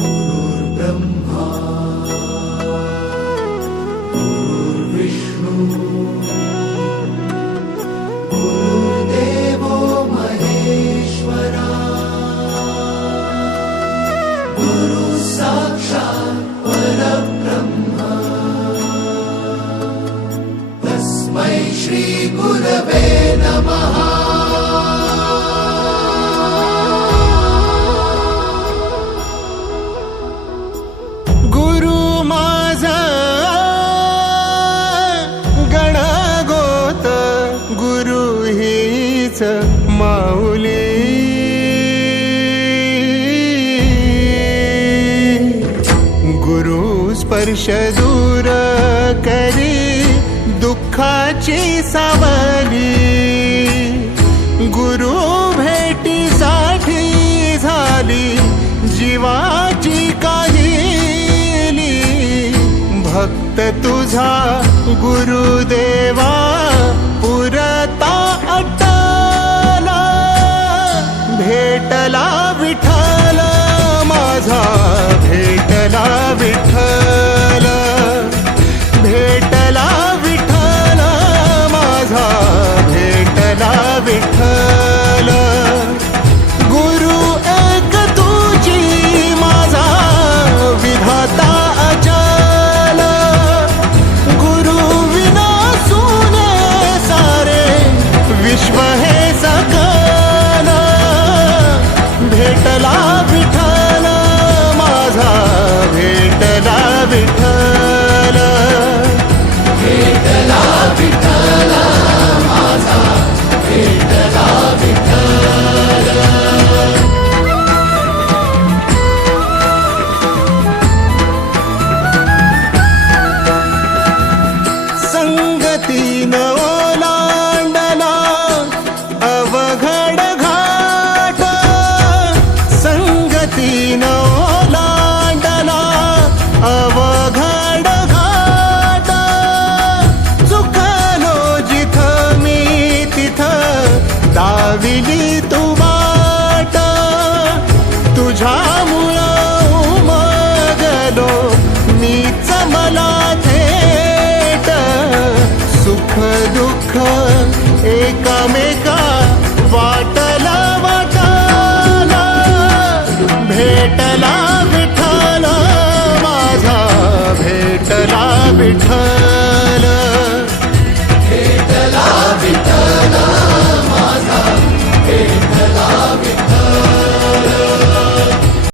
गुरुर्ब्रह्मा गुरुर्विष्णू गुरुर्देवो महेश्वरा गुरु साक्षात् परब्रह्म तस्मै श्री गुरवे नमः। माऊली गुरु स्पर्श दूर करी दुःखाची सावली, गुरु भेटीसाठी झाली जीवाची काहिली। भक्त तुझा गुरुदेवा पुरता भेटला विठ्ठल माझा, भेटला विठ्ठल, भेटला विठ्ठल माझा, भेटला विठ्ठल। गुरु एक तुझी माझा विधाता अचल, गुरु विना सुने सारे विश्व हे सकल। भेटला विठ्ठल माझा, भेटला विठ्ठल, भेटला विठ्ठल माझा, भेटला विठ्ठल। संगतीन ओलांडला अवघड घाट, संगतीन ओलांडला अवघड घाट। चुकलो जिथं मी तिथं दाविली तू वाट, तुझ्यामुळं उमगलो मीच मला थेट। सुख दुःख एकामेका वाटला वाटाला, भेटला विठ्ठल माझा, भेटला विठ्ठल।